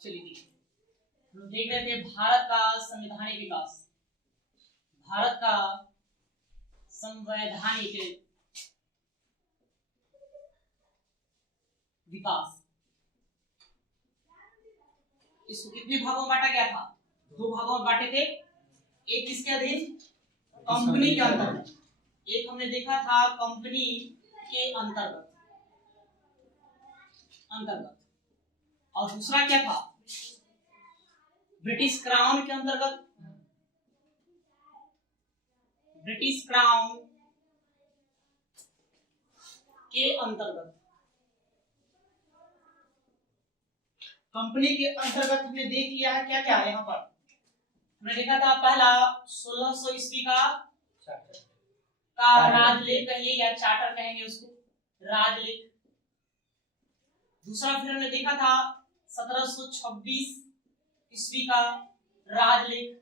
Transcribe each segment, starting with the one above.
चलिए हम देख रहे थे भारत का संवैधानिक विकास। भारत का संवैधानिक विकास, इसको कितने भागों में बांटा गया था? 2 भागों में बांटे थे। एक किसके अधीन? कंपनी के अंतर्गत। एक हमने देखा था कंपनी के अंतर्गत और दूसरा क्या था? ब्रिटिश क्राउन के अंतर्गत। ब्रिटिश क्राउन के अंतर्गत कंपनी के अंतर्गत हमने देख लिया है क्या क्या है। यहाँ पर हमने देखा था पहला 1600 ईस्वी का राजलेख कहिए या चार्टर कहेंगे उसको, राजलेख। दूसरा फिर हमने देखा था 1726 ईस्वी का राजलेख।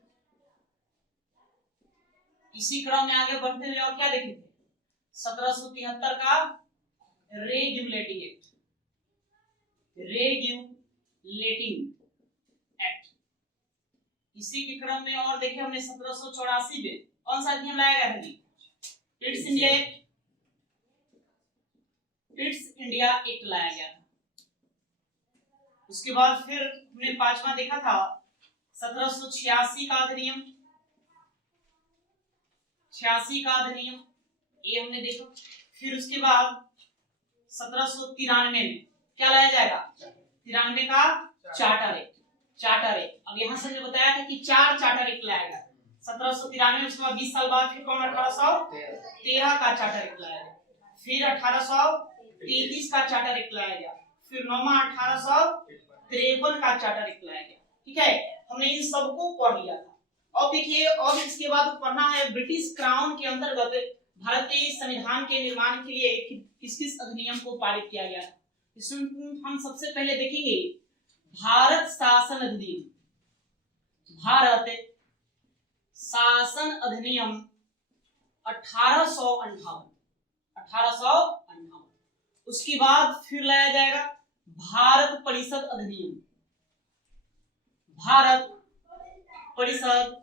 इसी क्रम में आगे बढ़ते हुए और क्या देखे थे? 1773 का रेगुलेटिंग एक्ट, रेगुलेटिंग एक्ट। इसी के क्रम में और देखे हमने 1784 में कौन सा अधिनियम लाया गया था जी? Pitt's India Act. Pitt's India Act लाया गया था। उसके बाद फिर हमने 5वां देखा था 1786 का अधिनियम। 86 का अधिनियम ये हमने देखा। फिर उसके बाद 1793 में क्या लाया जाएगा? 93 का चार्टर एक्ट। चार्टर एक्ट, अब यहाँ से हमने बताया था कि 4 चार्टर एक्ट लाया गया 1793। उसके बाद 20 साल बाद फिर कौन? 1813 का चार्टर एक्ट लाया गया। फिर 1833 का चार्टर एक्ट लाया गया। फिर 1853 का चार्टर एक्ट लाया गया। ठीक है, हमने इन सबको पढ़ लिया था। अब देखिए, अब इसके बाद पढ़ना है ब्रिटिश क्राउन के अंतर्गत भारत के संविधान के निर्माण के लिए किस किस अधिनियम को पारित किया गया। इसमें हम सबसे पहले देखेंगे भारत शासन अधिनियम। भारत शासन अधिनियम 1858। उसके बाद फिर लाया जाएगा भारत परिषद अधिनियम। भारत परिषद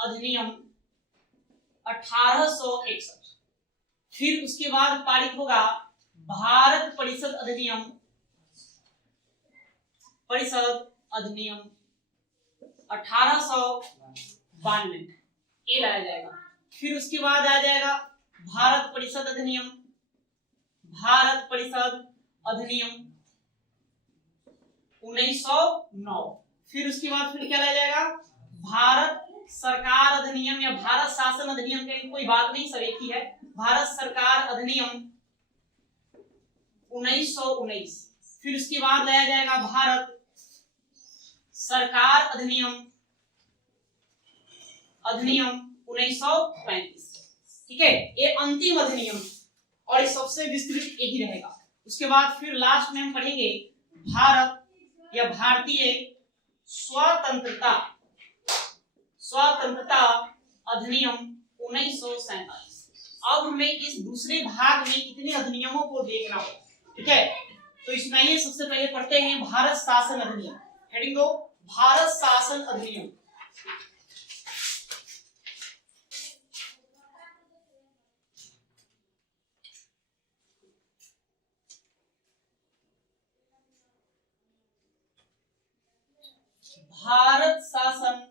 अधिनियम 1861। फिर उसके बाद पारित होगा भारत परिषद अधिनियम 1892 ये लाया जाएगा। फिर उसके बाद आ जाएगा भारत परिषद अधिनियम 1909। फिर उसके बाद फिर क्या लाया जाएगा? भारत सरकार अधिनियम या भारत शासन अधिनियम की कोई बात नहीं, सब एक ही है। भारत सरकार अधिनियम 1919। फिर उसके बाद लाया जाएगा भारत सरकार अधिनियम 1935। ठीक है, ये अंतिम अधिनियम और ये सबसे विस्तृत यही रहेगा। उसके बाद फिर लास्ट में हम पढ़ेंगे भारत या भारतीय स्वतंत्रता अधिनियम 1947। अब हमें इस दूसरे भाग में कितने अधिनियमों को देखना होगा। ठीक है, तो इसमें आइए सबसे पहले पढ़ते हैं भारत शासन अधिनियम। हेडिंग दो, भारत शासन अधिनियम। भारत शासन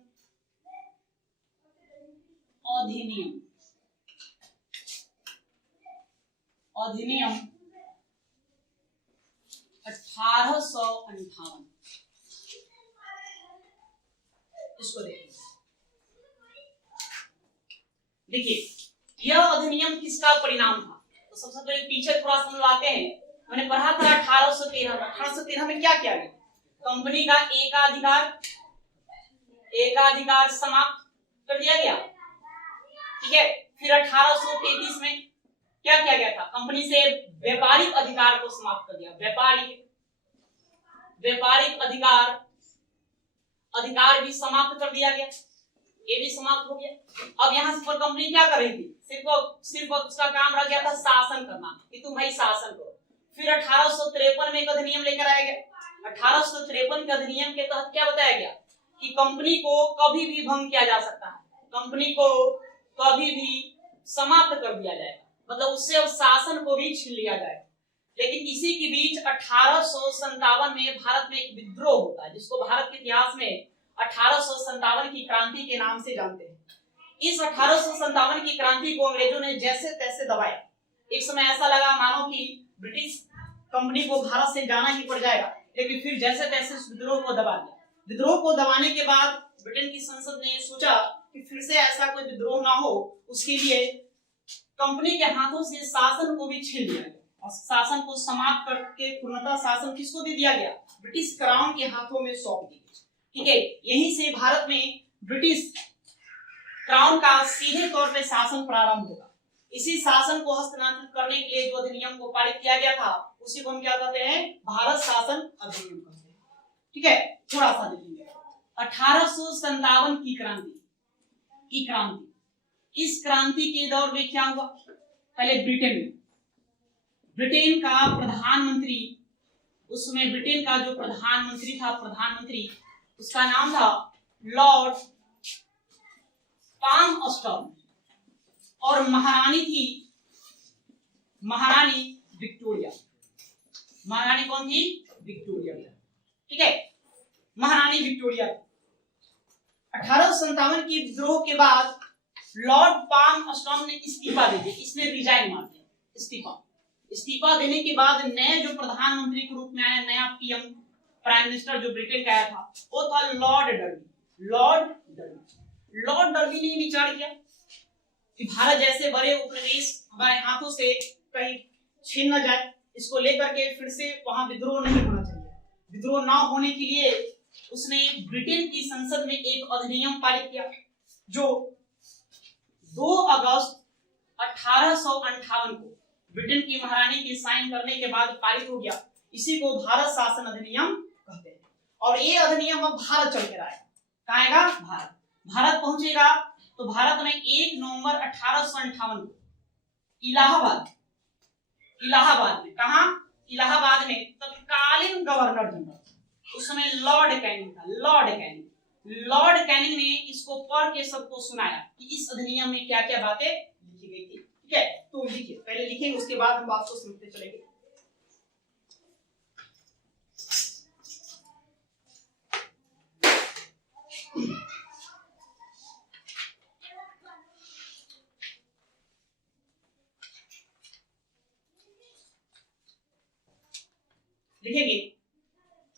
अधिनियम 1858। इसको देखिए, यह अधिनियम किसका परिणाम था? तो सबसे पहले पीछे थोड़ा समझाते हैं। मैंने पढ़ा था 1813 में क्या किया गया? कंपनी का एकाधिकार समाप्त कर दिया गया। ठीक है, फिर 1833 में क्या किया गया था? कंपनी से व्यापारिक अधिकार को समाप्त कर दिया। व्यापारिक अधिकार भी समाप्त कर दिया गया, ये भी समाप्त हो गया। अब यहाँ पर कंपनी क्या कर रही थी? सिर्फ उसका काम रह गया था शासन करना, कि तुम भाई शासन करो। फिर 1853 में एक अधिनियम लेकर आया गया 1853 के अधिनियम के तहत क्या बताया गया कि कंपनी को कभी भी भंग किया जा सकता है, कंपनी को कभी भी समाप्त कर दिया जाएगा, मतलब उससे अब शासन को भी छीन लिया जाएगा। लेकिन इसी के बीच 1857 में भारत में एक विद्रोह होता है, जिसको भारत के इतिहास में 1857 की क्रांति के नाम से जानते हैं। इस 1857 की क्रांति को अंग्रेजों ने जैसे तैसे दबाया। एक समय ऐसा लगा मानो कि ब्रिटिश कंपनी को भारत से जाना ही पड़ जाएगा, लेकिन फिर जैसे तैसे उस विद्रोह को दबा दिया। विद्रोह को दबाने के बाद ब्रिटेन की संसद ने सोचा कि फिर से ऐसा कोई विद्रोह ना हो, उसके लिए कंपनी के हाथों से शासन को भी छीन लिया गया और शासन को समाप्त करके पूर्णतः शासन किसको दे दिया गया, ब्रिटिश क्राउन के हाथों में सौंप दिया। ठीक है, यहीं से भारत में ब्रिटिश क्राउन का सीधे तौर पे शासन प्रारंभ होगा। इसी शासन को हस्तांतरित करने के लिए जो अधिनियम को पारित किया गया था उसी को हम क्या कहते हैं, भारत शासन अधिनियम कहते हैं। ठीक है, थोड़ा सा देखेंगे 1857 की क्रांति। इस क्रांति के दौर में क्या हुआ, पहले ब्रिटेन का प्रधानमंत्री, उस समय ब्रिटेन का जो प्रधानमंत्री उसका नाम था लॉर्ड पाल्मस्टॉर्म और महारानी थी महारानी विक्टोरिया। महारानी कौन थी, विक्टोरिया। ठीक है, महारानी विक्टोरिया। 1857 की विद्रोह के बाद लॉर्ड पाल्मस्टॉर्म ने इस्तीफा दे दिया, इसने रिजाइन मार दिया। इस्तीफा देने के बाद नए जो प्रधानमंत्री के रूप में आया, नया पीएम प्राइम मिनिस्टर जो ब्रिटेन का आया था वो था लॉर्ड डर्बी ने विचार किया कि भारत जैसे बड़े उपनिवेश हमारे हाथों से कहीं छीन न जाए, इसको लेकर के फिर से वहां विद्रोह नहीं होना चाहिए। विद्रोह ना होने के लिए उसने ब्रिटेन की संसद में एक अधिनियम पारित किया जो 2 अगस्त 1858 को ब्रिटेन की महारानी के साइन करने के बाद पारित हो गया। इसी को भारत शासन अधिनियम कहते हैं। और ये अधिनियम अब भारत चल के आएगा, कहाँ आएगा, भारत पहुंचेगा। तो भारत में 1 नवंबर 1858 को इलाहाबाद में, कहा, इलाहाबाद में तत्कालीन गवर्नर जनरल उस समय लॉर्ड कैनिंग ने इसको पढ़ के सबको सुनाया कि इस अधिनियम में क्या क्या बातें लिखी गई थी। ठीक है, तो लिखिए, पहले लिखेंगे उसके बाद हम बात को सुनते चलेंगे। लिखेंगे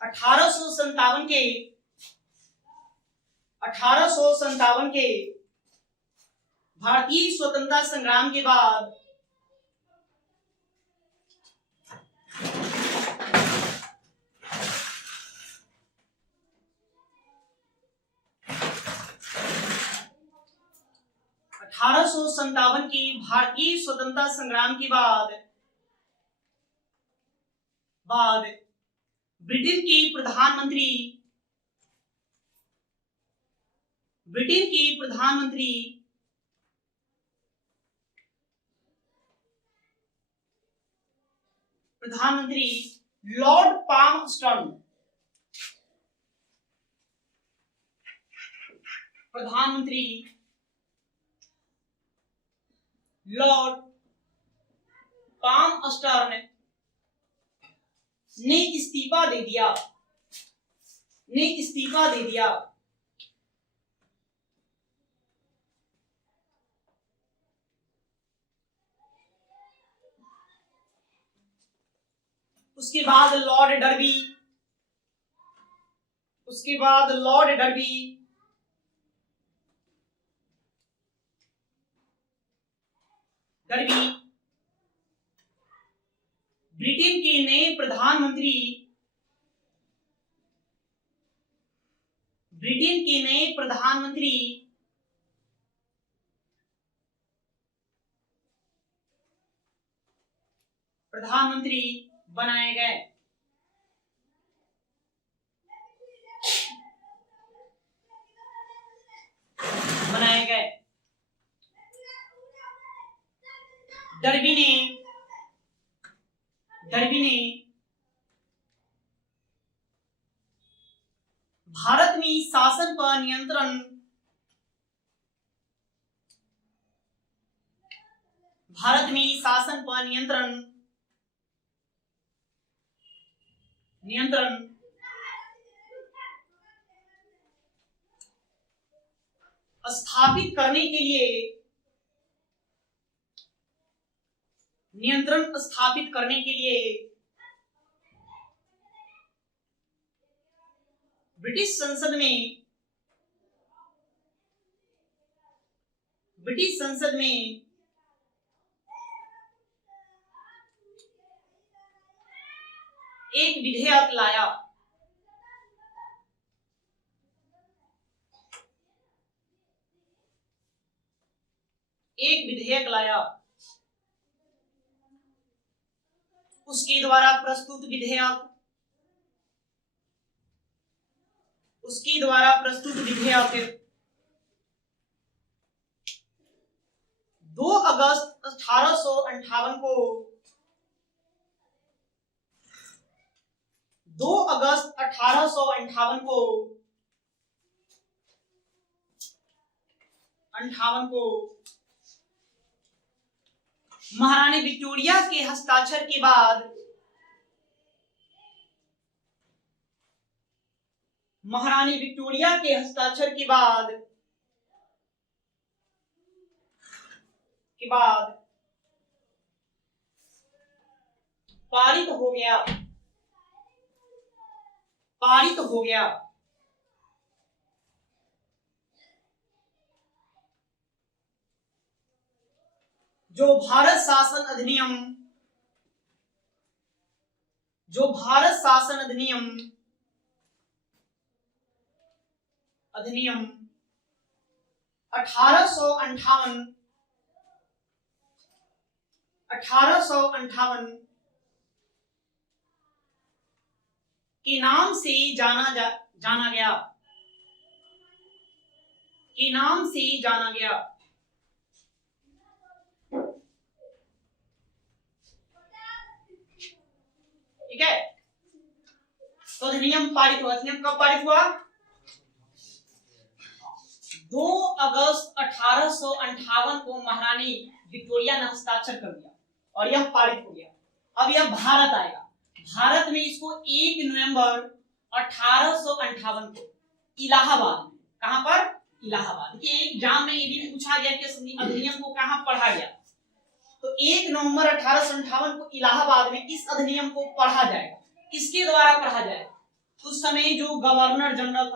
1857 के भारतीय स्वतंत्रता संग्राम के बाद की भारतीय स्वतंत्रता संग्राम के बाद ब्रिटेन की प्रधानमंत्री लॉर्ड पाल्मस्टॉर्म ने इस्तीफा दे दिया। उसके बाद लॉर्ड डर्बी ब्रिटेन के नए प्रधानमंत्री बनाए गए। डर्बी ने भारत में शासन पर नियंत्रण स्थापित करने के लिए ब्रिटिश संसद में एक विधेयक लाया। उसके द्वारा प्रस्तुत विधेयक 2 अगस्त 1858 को 2 अगस्त 1858 को महारानी विक्टोरिया के हस्ताक्षर के बाद पारित हो गया। जो भारत शासन अधिनियम 1858 के नाम से जाना गया। ठीक है, तो अधिनियम पारित हुआ। अधिनियम कब पारित हुआ? 2 अगस्त 1858 को महारानी विक्टोरिया ने हस्ताक्षर कर दिया और यह पारित हो गया। अब यह भारत आएगा। भारत में इसको 1 नवंबर 1858 को इलाहाबाद में, कहां पर? इलाहाबाद के एग्जाम में ये भी पूछा गया कि अधिनियम को कहां पढ़ा गया। तो 1 नवंबर 1858 को इलाहाबाद में इस अधिनियम को पढ़ा जाएगा। किसके द्वारा पढ़ा जाएगा? उस समय जो गवर्नर जनरल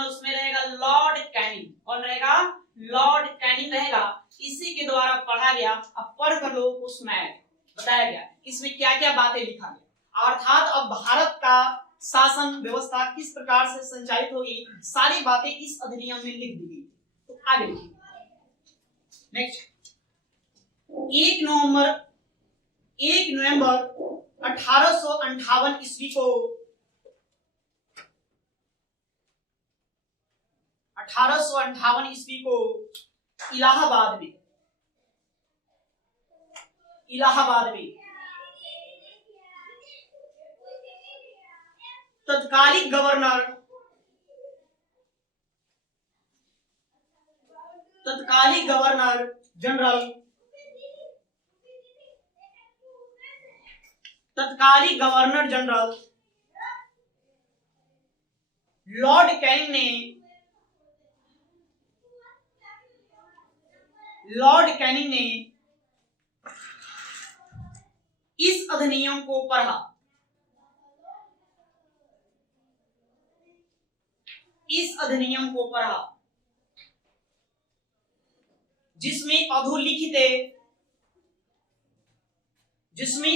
उसमें रहेगा लॉर्ड कैनिंग। कौन रहेगा? लॉर्ड कैनिंग रहेगा। इसी के द्वारा पढ़ा गया। अब पढ़ कर लोगों को सुनाया गया, बताया गया इसमें क्या क्या बातें लिखा गया, अर्थात अब भारत का शासन व्यवस्था किस प्रकार से संचालित होगी, सारी बातें इस अधिनियम में लिख दी गई। तो आगे लिखिए। नेक्स्ट, 1 नवंबर 1858 ईस्वी को 1858 ईस्वी को इलाहाबाद में तत्कालीन गवर्नर जनरल लॉर्ड कैनिंग ने इस अधिनियम को पढ़ा। जिसमें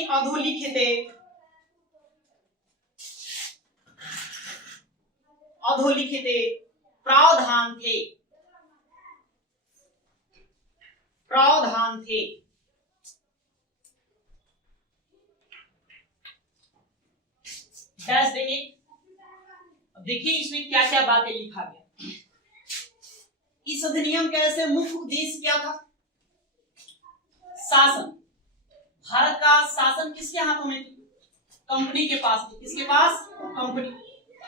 अधोलिखित प्रावधान थे। डैश देंगे। अब देखिए इसमें क्या क्या बातें लिखा गया। इस अधिनियम का ऐसे मुख्य उद्देश्य क्या था? शासन, भारत का शासन किसके हाथों में थी? कंपनी के पास थी। किसके पास? कंपनी।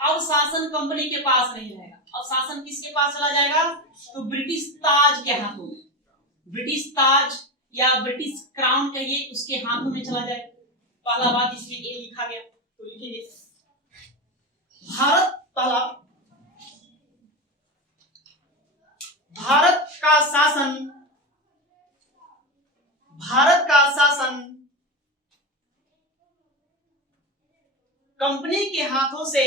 अब शासन कंपनी के पास नहीं रहेगा, अब शासन किसके पास चला जाएगा? तो ब्रिटिश ताज के हाथों में, ब्रिटिश ताज या ब्रिटिश क्राउन कहिए, उसके हाथों में चला जाएगा। पहला बात इसमें ये लिखा गया, तो लिखेंगे भारत, पहला भारत का शासन, भारत का शासन कंपनी के हाथों से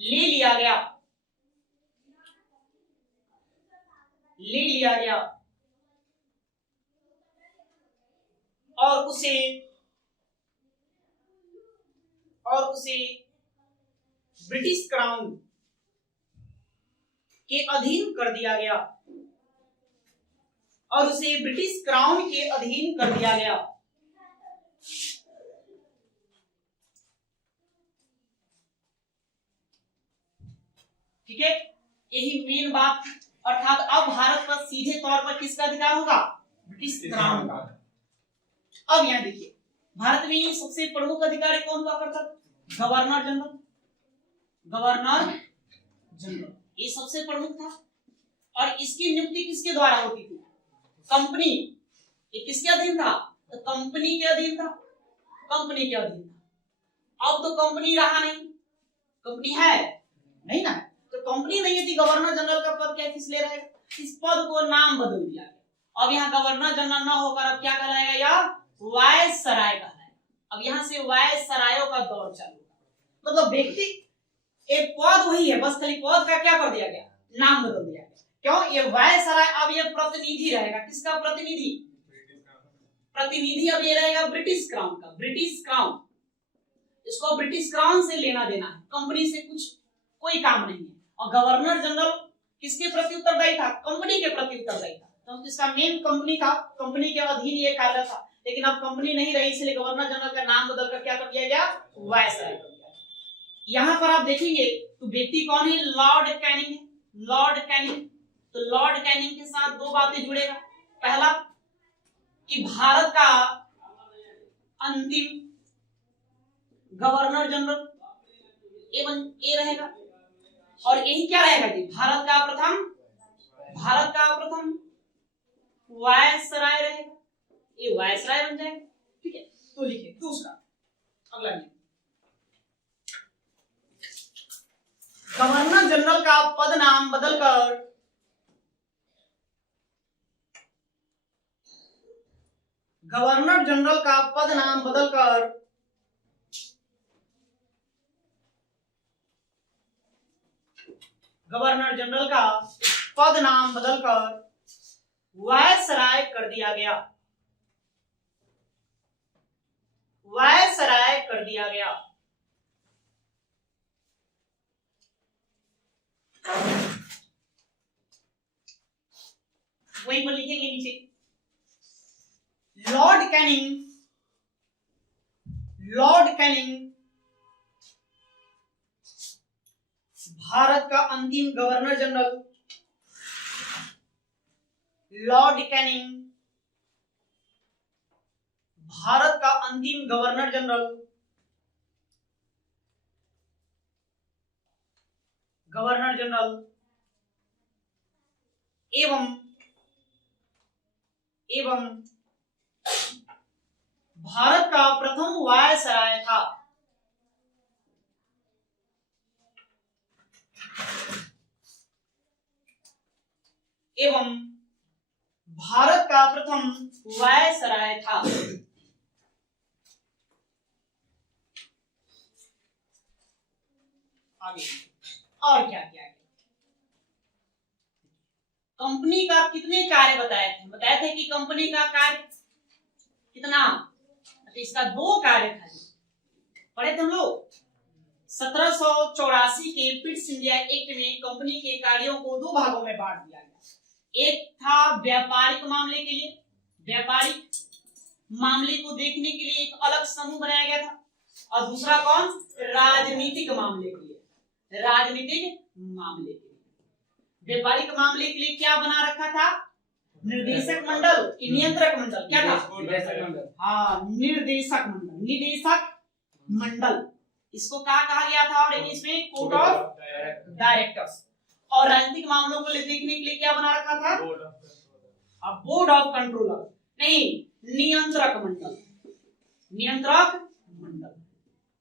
ले लिया गया, और उसे ब्रिटिश क्राउन के अधीन कर दिया गया, और उसे ब्रिटिश क्राउन के अधीन कर दिया गया। ठीक है, यही मेन बात। अर्थात अब भारत पर सीधे तौर पर किसका अधिकार होगा? ब्रिटिश क्राउन का। अब यहां देखिए, भारत में सबसे प्रमुख अधिकारी कौन हुआ करता? गवर्नर जनरल, गवर्नर जनरल ये सबसे प्रमुख था, और इसकी नियुक्ति किसके द्वारा होती थी? कंपनी। ये किसके अधीन था? तो कंपनी के अधीन था, कंपनी के अधीन था। अब तो कंपनी रहा नहीं, कंपनी है नहीं ना, तो कंपनी नहीं है, गवर्नर जनरल का पद क्या किस ले रहेगा? इस पद को नाम बदल दिया गया। अब यहाँ गवर्नर जनरल ना होकर अब क्या कहलाएगा? या वायसराय कहलाएगा। अब यहाँ से वायसरायों का दौर चालू होगा। मतलब व्यक्ति एक पद वही है, बस खाली पद का क्या कर दिया गया? नाम बदल दिया गया। क्यों? ये वायसराय अब ये प्रतिनिधि रहेगा, किसका प्रतिनिधि? प्रतिनिधि अब ये रहेगा ब्रिटिश क्राउन का, ब्रिटिश क्राउन। इसको ब्रिटिश क्राउन से लेना देना है, कंपनी से कुछ कोई काम नहीं है। और गवर्नर जनरल किसके प्रति उत्तरदायी था? कंपनी के प्रति उत्तरदायी था, तो इसका मेन कंपनी था, कंपनी के अधीन ये कार्य था। लेकिन अब कंपनी नहीं रही, इसलिए गवर्नर जनरल का नाम बदलकर क्या कर दिया गया? वायसराय कर दिया। यहाँ पर आप देखेंगे तो व्यक्ति कौन है? लॉर्ड कैनिंग है, लॉर्ड कैनिंग। तो लॉर्ड कैनिंग के साथ दो बातें जुड़ेगा। पहला कि भारत का अंतिम गवर्नर जनरल ये रहेगा, और यही क्या रहेगा जी? भारत का प्रथम वायसराय रहेगा, ये वायसराय बन जाएगा। ठीक है, तो लिखिए दूसरा, अगला नियम, गवर्नर जनरल का पद नाम बदलकर गवर्नर जनरल का पद नाम बदलकर गवर्नर जनरल का पद नाम बदलकर वायसराय कर दिया गया, वायसराय कर दिया गया। वहीं पर लिखेंगे नीचे, लॉर्ड कैनिंग भारत का अंतिम governor general, Lord Canning Bharat का अंतिम गवर्नर जनरल, एवं भारत का प्रथम वायसराय था। एवं भारत का प्रथम वायसराय था। आगे और क्या किया गया? कंपनी का कितने कार्य बताए थे कि कंपनी का कार्य कितना? तो इसका दो कार्य था, पढ़े थे हम लोग। 1784 के पिट्स इंडिया एक्ट में कंपनी के कार्यों को दो भागों में बांट दिया गया। एक था व्यापारिक मामले के लिए, व्यापारिक मामले को देखने के लिए एक अलग समूह बनाया गया था, और दूसरा कौन? राजनीतिक मामले के लिए, राजनीतिक मामले के लिए। व्यापारिक मामले के लिए क्या बना रखा था? निर्देशक मंडल कि नियंत्रक मंडल, क्या था? निर्देशक मंडल। हाँ, निर्देशक मंडल, निदेशक मंडल। इसको कहा गया था और इंग्लिश में कोर्ट ऑफ डायरेक्टर्स। और राजनीतिक मामलों को देखने के लिए क्या बना रखा था? बोर्ड ऑफ कंट्रोलर, नहीं, नियंत्रक मंडल, नियंत्रक मंडल।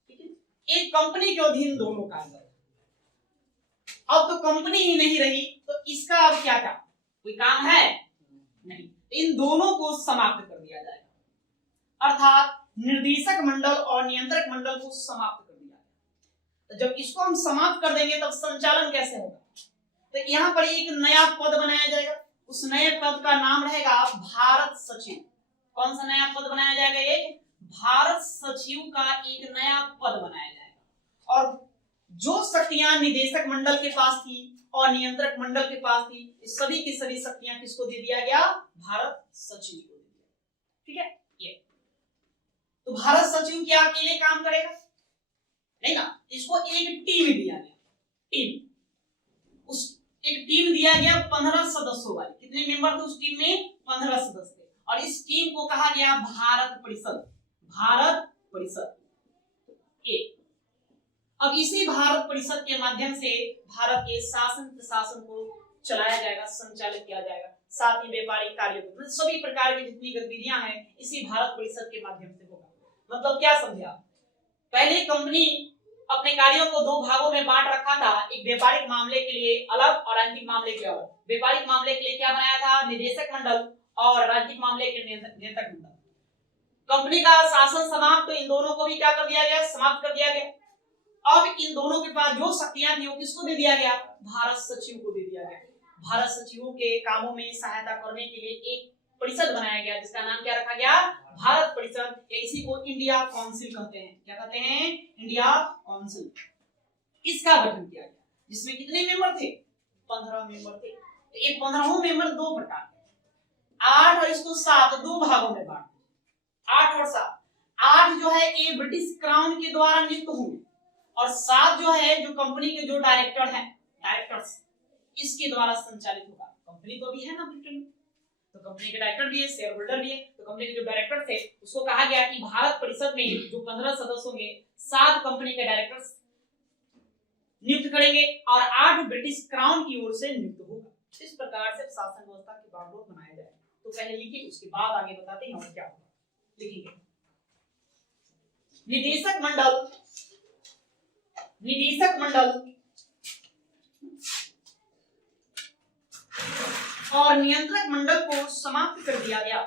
ठीक है, एक कंपनी के अधीन दोनों कार्य। अब तो कंपनी ही नहीं रही तो इसका अब क्या था? कोई काम है नहीं, इन दोनों को समाप्त कर दिया जाएगा, अर्थात निर्देशक मंडल और नियंत्रक मंडल को समाप्त कर दिया जाएगा। तो जब इसको हम समाप्त कर देंगे तब संचालन कैसे होगा? तो यहाँ पर एक नया पद बनाया जाएगा, उस नए पद का नाम रहेगा भारत सचिव। कौन सा नया पद बनाया जाएगा? एक भारत सचिव का एक नया पद बनाया जाएगा। और जो शक्तियां निदेशक मंडल के पास थी और नियंत्रक मंडल के पास थी, इस सभी की सभी शक्तियां किसको दे दिया गया? भारत सचिव को दे दिया। ठीक है, ये तो भारत सचिव क्या अकेले काम करेगा? नहीं ना, इसको एक टीम दिया गया। टीम, उस एक टीम दिया गया 15 सदस्यों वाली। कितने मेंबर थे उस टीम में? 15 सदस्य थे। और इस टीम को कहा गया भारत परिषद। भारत परिषद एक। अब इसी भारत परिषद के माध्यम से भारत के शासन प्रशासन को चलाया जाएगा, संचालित किया जाएगा, साथ ही व्यापारिक कार्यों को, सभी प्रकार की जितनी गतिविधियां हैं इसी भारत परिषद के माध्यम से होगा। मतलब क्या समझे आप? पहले कंपनी अपने कार्यों को दो भागों में बांट रखा था, एक व्यापारिक मामले के लिए अलग और राजनीतिक मामले के अलग। व्यापारिक मामले के लिए क्या बनाया था? निदेशक मंडल, और राजनीतिक मामले के नियंत्रक मंडल। कंपनी का शासन समाप्त, तो इन दोनों को भी क्या कर दिया गया? समाप्त कर दिया गया। अब इन दोनों के पास जो शक्तियां थी वो किसको दे दिया गया? भारत सचिव को दे दिया गया। भारत सचिवों के कामों में सहायता करने के लिए एक परिषद बनाया गया जिसका नाम क्या रखा गया? भारत परिषद। इसी को इंडिया काउंसिल कहते हैं। क्या कहते हैं? India council. इसका गठन किया गया जिसमें कितने मेंबर थे? 15 मेंबर थे। ये 15 मेंबर दो प्रकार के, 8 और इसको 7, दो भागों में बांट, 8 और 7। 8 जो है ये ब्रिटिश क्राउन के द्वारा नियुक्त होंगे और 7 जो है जो कंपनी के जो डायरेक्टर हैं, डायरेक्टर्स, इसके द्वारा संचालित होगा। कंपनी तो भी है ना ब्रिटेन में, तो कंपनी के डायरेक्टर भी है, शेयर होल्डर भी है। तो कंपनी के जो डायरेक्टर थे उसको कहा गया कि भारत परिषद में जो 15 सदस्य होंगे, 7 कंपनी के डायरेक्टर्स नियुक्त करेंगे और 8 ब्रिटिश क्राउन की ओर से नियुक्त होगा। इस प्रकार से शासन व्यवस्था की बागडोर बनाया जाएगा। तो पहले लिखिए, उसके बाद आगे बताते हैं और क्या होगा। लिखेंगे निदेशक मंडल, निदेशक मंडल और नियंत्रक मंडल को समाप्त कर दिया गया।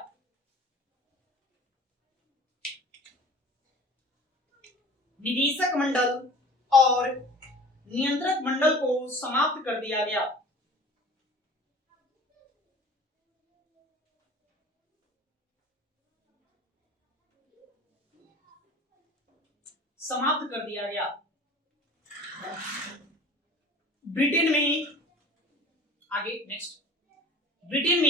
निदेशक मंडल और नियंत्रक मंडल को समाप्त कर दिया गया। समाप्त कर दिया गया। ब्रिटेन में, आगे नेक्स्ट, ब्रिटेन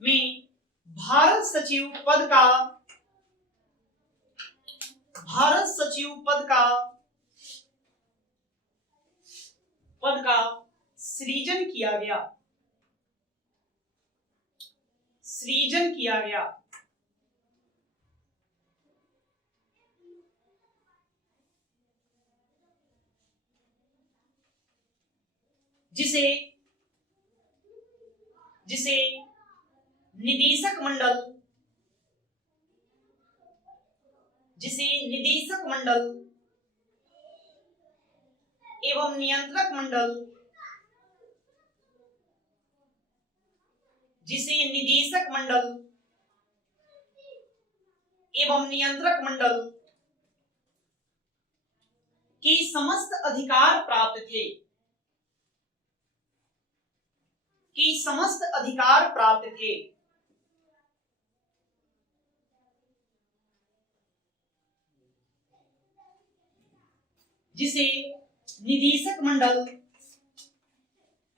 में भारत सचिव पद का, भारत सचिव पद का सृजन किया गया, सृजन किया गया। जिसे निदेशक मंडल, जिसे निदेशक मंडल एवं नियंत्रक मंडल, जिसे निदेशक मंडल एवं नियंत्रक मंडल के समस्त अधिकार प्राप्त थे, की समस्त अधिकार प्राप्त थे। जिसे निदेशक मंडल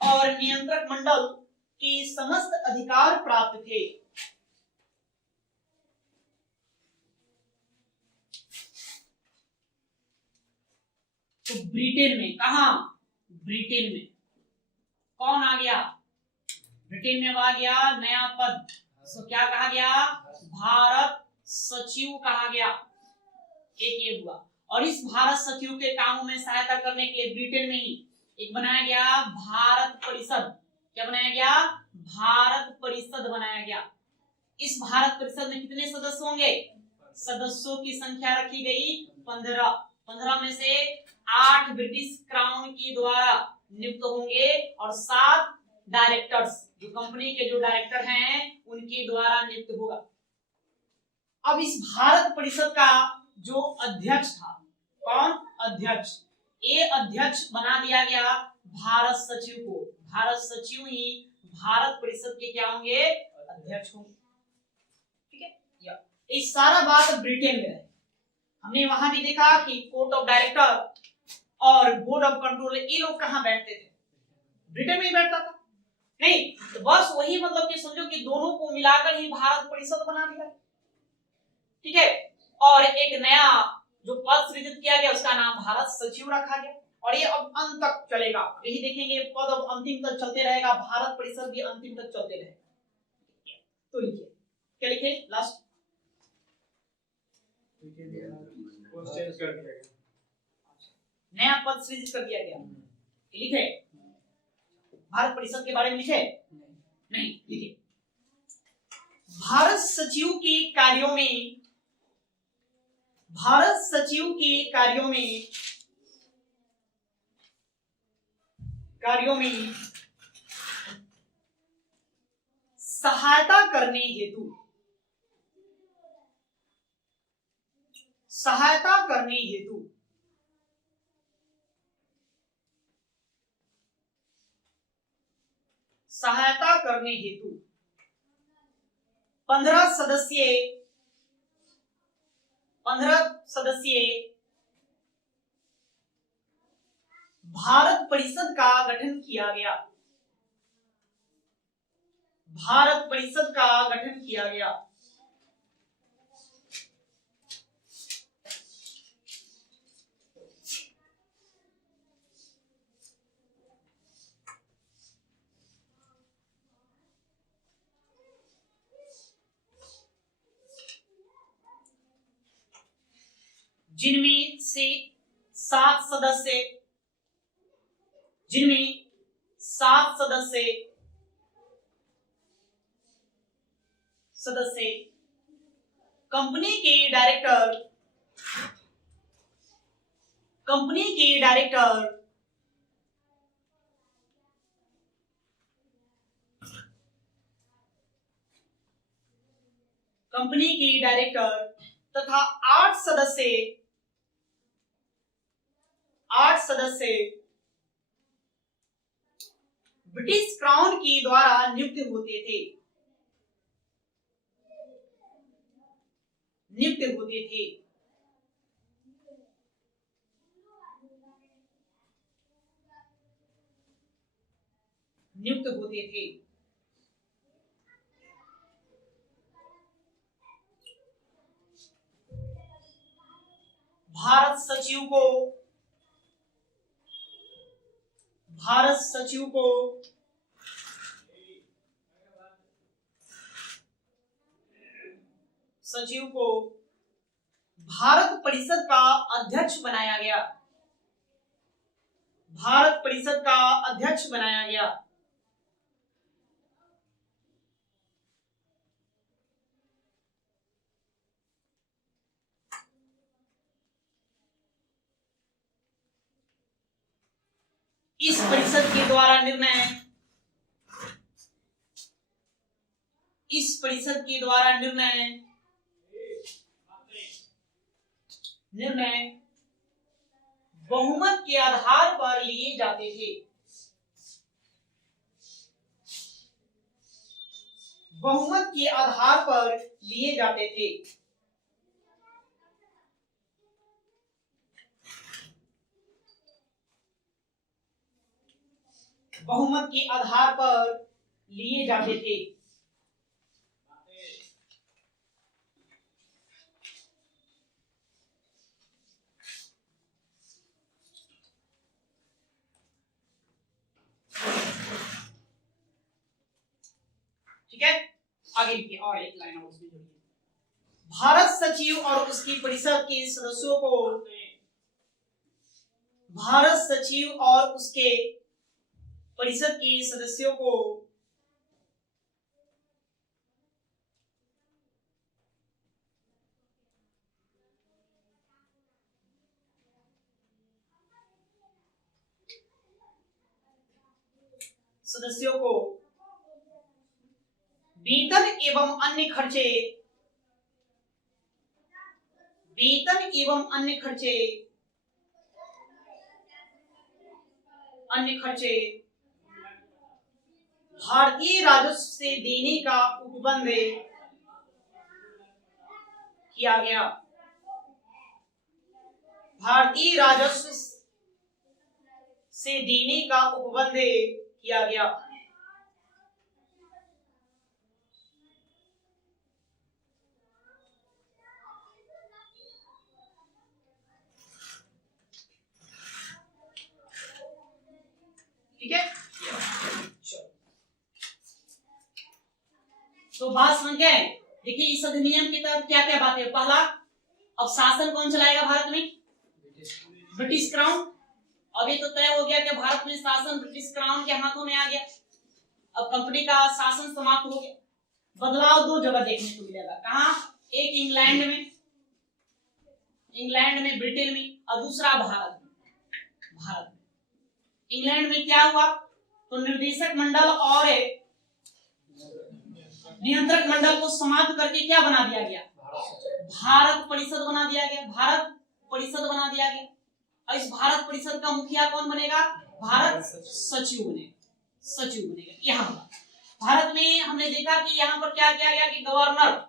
और नियंत्रक मंडल के समस्त अधिकार प्राप्त थे। तो ब्रिटेन में, कहा? ब्रिटेन में कौन आ गया? ब्रिटेन में अब आ गया नया पद, सो क्या कहा गया, भारत सचिव कहा गया। एक ये हुआ। और इस भारत सचिव के कामों में सहायता करने के लिए ब्रिटेन में ही एक बनाया गया भारत परिषद। क्या बनाया गया, भारत परिषद बनाया गया। इस भारत परिषद में कितने सदस्य होंगे, सदस्यों की संख्या रखी गई 15। 15 में से 8 ब्रिटिश क्राउन के द्वारा नियुक्त होंगे और 7 डायरेक्टर्स, जो कंपनी के जो डायरेक्टर हैं उनके द्वारा नियुक्त होगा। अब इस भारत परिषद का जो अध्यक्ष था, कौन, अध्यक्ष, ये अध्यक्ष बना दिया गया भारत सचिव को। भारत सचिव ही भारत परिषद के क्या होंगे, अध्यक्ष होंगे। ठीक है, ये सारा बात ब्रिटेन में है। हमने वहां भी देखा कि कोर्ट ऑफ डायरेक्टर और बोर्ड ऑफ कंट्रोल, ये लोग कहां बैठते थे, ब्रिटेन में ही बैठता था। नहीं तो बस वही मतलब कि समझो कि दोनों को मिलाकर ही भारत परिषद बना दिया। ठीक है, और एक नया जो पद सृजित किया गया उसका नाम भारत सचिव रखा गया और ये अब अंत तक चलेगा। यही देखेंगे पद अब अंतिम तक चलते रहेगा, भारत परिषद भी अंतिम तक चलते रहेगा। तो लिखिए, क्या लिखे, लास्ट नया पद सृजित कर दिया गया। लिखे भारत परिषद के बारे में, लिखे नहीं, लिखे भारत सचिव के कार्यों में, भारत सचिव के कार्यों में सहायता करने हेतु, सहायता करने हेतु 15 सदस्यीय भारत परिषद का गठन किया गया। भारत परिषद का गठन किया गया। जिनमें से 7 सदस्य, कंपनी के डायरेक्टर, तथा 8 सदस्य ब्रिटिश क्राउन के द्वारा नियुक्त होते थे। भारत सचिव को भारत परिषद का अध्यक्ष बनाया गया। इस परिषद के द्वारा निर्णय बहुमत के आधार पर लिए जाते थे। बहुमत के आधार पर लिए जाते थे। बहुमत के आधार पर लिए जाते थे। ठीक है, आगे लिखिए और एक लाइन और उसमें जोड़िए। भारत सचिव और उसकी परिषद के सदस्यों को, भारत सचिव और उसके परिषद के सदस्यों को वेतन एवं अन्य खर्चे, वेतन एवं अन्य खर्चे भारतीय राजस्व से देने का उपबंध किया गया। भारतीय राजस्व से देने का उपबंध किया गया। ठीक है, तो बात समझ गए। देखिए इस अधिनियम के तहत क्या क्या बातें, पहला, अब शासन कौन चलाएगा भारत में? British crown. अभी तो तय हो गया कि भारत में शासन ब्रिटिश क्राउन के हाथों में आ गया। अब कंपनी का शासन समाप्त हो गया। बदलाव दो जगह देखने को मिलेगा, कहाँ? एक इंग्लैंड में, ब्रिटेन में, और दूसरा भारत में। इंग्लैंड में क्या हुआ? तो निर्देशक मंडल और नियंत्रक मंडल को समाप्त करके क्या बना दिया गया? भारत परिषद बना दिया गया। भारत परिषद बना दिया गया। और इस भारत परिषद का मुखिया कौन बनेगा? भारत सचिव बनेगा। यहाँ भारत में हमने देखा कि यहाँ पर क्या किया गया कि गवर्नर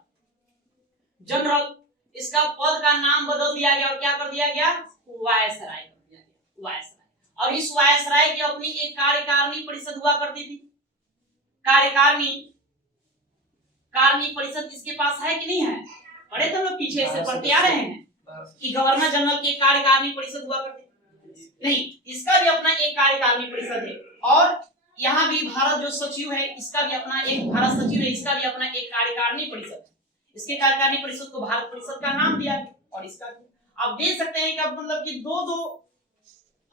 जनरल, इसका पद का नाम बदल दिया गया और क्या कर दिया गया? वायसराय कर दिया गया, वायसराय। और इस वायसराय की अपनी एक कार्यकारिणी परिषद हुआ करती थी। कार्यकारिणी परिषद इसके पास है कि नहीं है? पढ़े तो लोग पीछे से पढ़ते आ रहे हैं कि गवर्नर जनरल की कार्यकारिणी परिषद हुआ करती नहीं, इसका भी अपना एक कार्यकारिणी परिषद है। और यहाँ भी भारत जो सचिव है इसका भी अपना एक, भारत सचिव है इसका भी अपना एक कार्यकारिणी परिषद। इसके कार्यकारिणी परिषद को भारत परिषद का नाम दिया गया। और इसका आप देख सकते हैं कि अब मतलब कि दो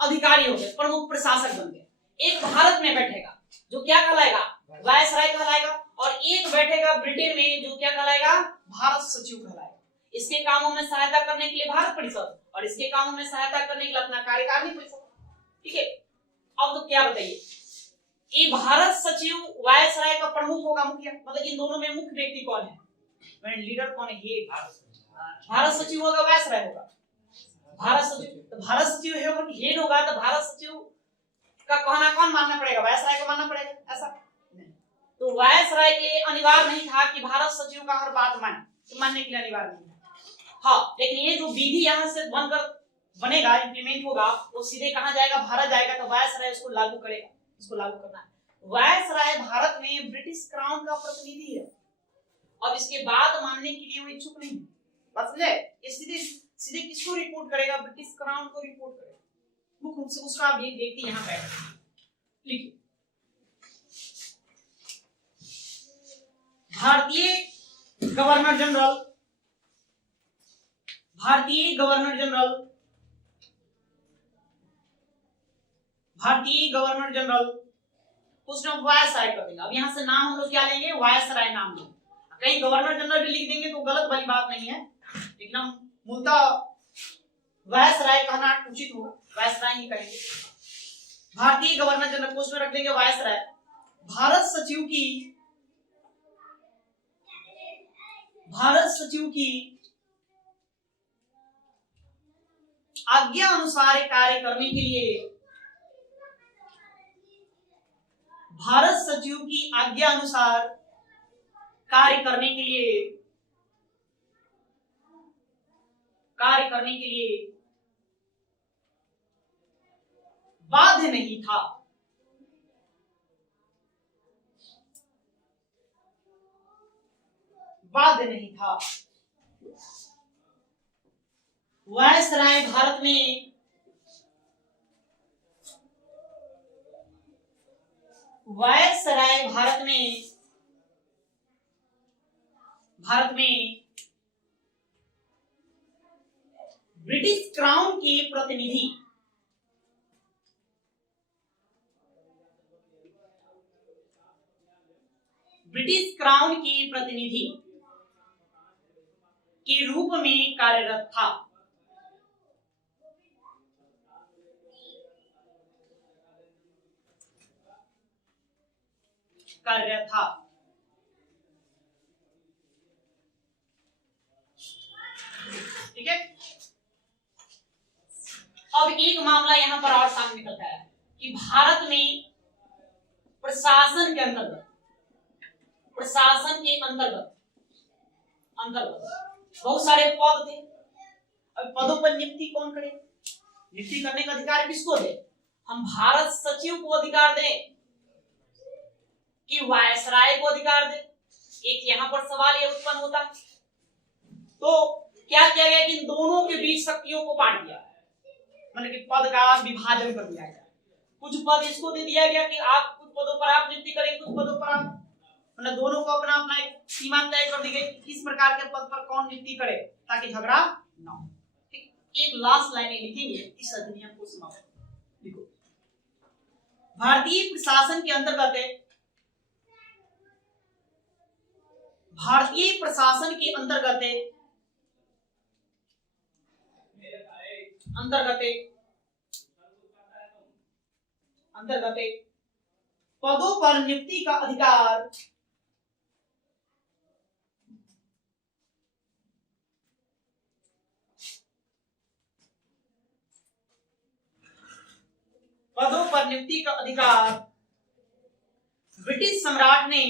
अधिकारी हो गए, प्रमुख प्रशासक बन गए। एक भारत में बैठेगा जो क्या कहलाएगा? वायसराय कहलाएगा। और एक बैठेगा ब्रिटेन में जो क्या कहलाएगा? भारत सचिव कहलाएगा। इसके कामों में सहायता करने के लिए भारत परिषद, और इसके कामों में सहायता करने के लिए अपना कार्यकारिणी परिषद। ठीक है, अब तो क्या बताइए, ये भारत सचिव वायसराय का प्रमुख होगा, मुखिया, मतलब इन दोनों में मुख्य व्यक्ति कौन है? लीडर कौन है? ये भारत सचिव होगा, वायसराय होगा। भारत सचिव हेड होगा, तो भारत सचिव का कहना कौन मानना पड़ेगा? वायसराय को मानना पड़ेगा, ऐसा नहीं। तो वायसराय के लिए अनिवार्य नहीं था कि भारत सचिव का हर बात मानने के लिए अनिवार्य नहीं था। हाँ, लेकिन ये जो विधि यहाँ से बनकर बनेगा, इंप्लीमेंट होगा, वो सीधे कहाँ जाएगा? भारत जाएगा। तो वायसराय उसको लागू करेगा, इसको लागू करना है। वायसराय भारत में ब्रिटिश क्राउन का प्रतिनिधि है। अब इसके बात मानने के लिए वो इच्छुक नहीं है, बात समझे? ये सीधे किसको रिपोर्ट करेगा? ब्रिटिश क्राउन को रिपोर्ट करेगा। मुख्य रूप से उसका आप देखते यहाँ बैठे लिखिए, भारतीय गवर्नर जनरल कुछ नाम वायसराय कर देंगे। अब यहाँ से नाम हम लोग क्या लेंगे? वायसराय नाम लेंगे। कहीं गवर्नर जनरल भी लिख देंगे तो गलत वाली बात नहीं है, लेकिन हम मूलतः वायसराय कहना उचित होगा, वायसराय ही कहेंगे। भारतीय गवर्नर जनरल को उसमें रख देंगे वायसराय। भारत सचिव की आज्ञा अनुसार कार्य करने के लिए, भारत सचिव की आज्ञा अनुसार कार्य करने के लिए बाध्य नहीं था। वायसराय भारत में भारत में ब्रिटिश क्राउन के प्रतिनिधि के रूप में कार्यरत था। ठीक है। अब एक मामला यहां पर और सामने निकलता है कि भारत में प्रशासन के अंतर्गत बहुत सारे पद थे। अब पदों पर नियुक्ति कौन करे? नियुक्ति करने का अधिकार किसको दे? हम भारत सचिव को अधिकार दें कि वायसराय को अधिकार दे? एक यहां पर सवाल ये उत्पन्न होता है। तो क्या किया गया कि इन दोनों के बीच शक्तियों को बांट दिया, मतलब कि पद का विभाजन कर दिया गया। कुछ पद इसको दे दिया गया कि आप कुछ पदों पर आप नियुक्ति करें, कुछ पदों पर आप, मतलब दोनों को अपना अपना एक सीमा तय कर दी गई किस प्रकार के पद पर कौन नियुक्ति करे ताकि झगड़ा ना हो। एक लास्ट लाइन लिखेंगे इस अधिनियम को समाप्त। देखो, भारतीय प्रशासन के अंतर्गत पदों पर नियुक्ति का अधिकार ब्रिटिश सम्राट ने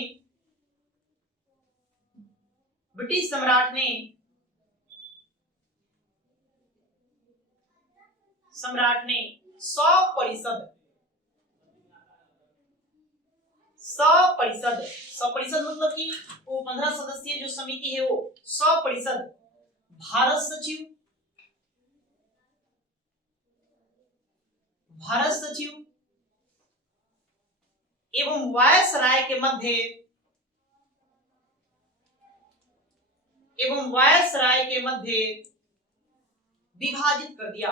100% मतलब कि वो 15 सदस्यीय जो समिति है वो 100% भारत सचिव एवं वायसराय के मध्य विभाजित कर दिया।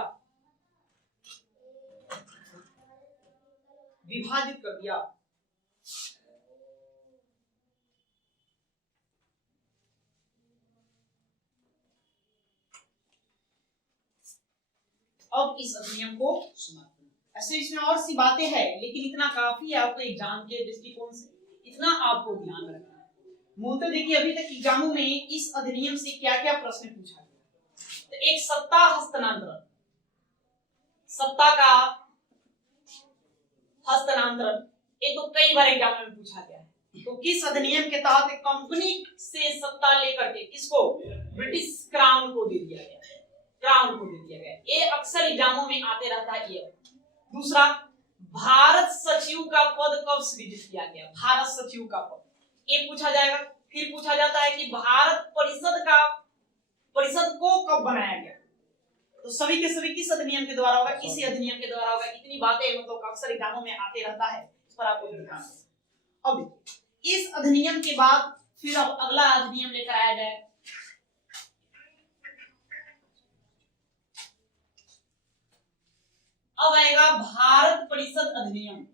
अब इस अधिनियम को समाप्त करना। ऐसे इसमें और सी बातें हैं, लेकिन इतना काफी है आपको एग्जाम के दृष्टिकोण से, इतना आपको ध्यान रखना है। मूलतः देखिए, अभी तक एग्जामों में इस अधिनियम से क्या क्या प्रश्न पूछा गया। तो एक सत्ता हस्तांतरण, ये तो कई बार एग्जाम में पूछा गया है। तो किस अधिनियम के तहत कंपनी से सत्ता लेकर के किसको? ब्रिटिश क्राउन को दे दिया गया। ये अक्सर एग्जामों में आते रहता है। ये दूसरा, भारत सचिव का पद कब सृजित किया गया? भारत सचिव का पद ये पूछा जाएगा। फिर पूछा जाता है कि भारत परिषद को कब बनाया गया? तो सभी के सभी किस अधिनियम के द्वारा होगा? इसी अधिनियम के द्वारा होगा। इतनी बातें मतलब अक्सर एग्जामों में आते रहता है, इस पर आपको ध्यान देना। अब इस अधिनियम के बाद फिर अब अगला अधिनियम लेकर आया जाए। अब आएगा भारत परिषद अधिनियम।